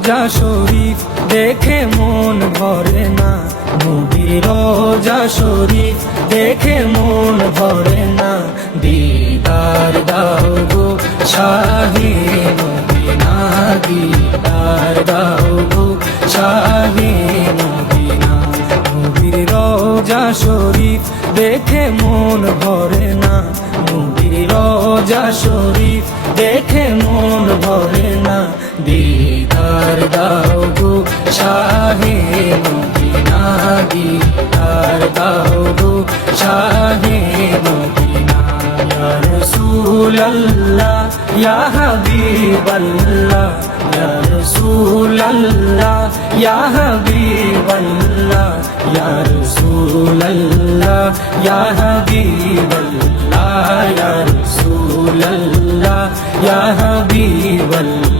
রোজা শরীফ দেখে মন ভরে না, নবীর রোজা শরীফ দেখে মন ভরে না। দিদার দাও গো শাহে মদিনা, দিদার দাও গো শাহে মদিনা। নবীর রোজা শরীফ দেখে মন ভরে না, নবীর রোজা শরীফ দেখে মন ভরে না। দিদার দাও গো শাহে মদিনা, দিদার দাও গো শাহে মদিনা। ইয়া রাসূলুল্লাহ ইয়া হাবিবাল্লাহ, ইয়া রাসূলুল্লাহ ইয়া হাবিবাল্লাহ, ইয়া রাসূলুল্লাহ ইয়া হাবিবাল্লাহ, ইয়া রাসূলুল্লাহ ইয়া হাবিবাল্লাহ।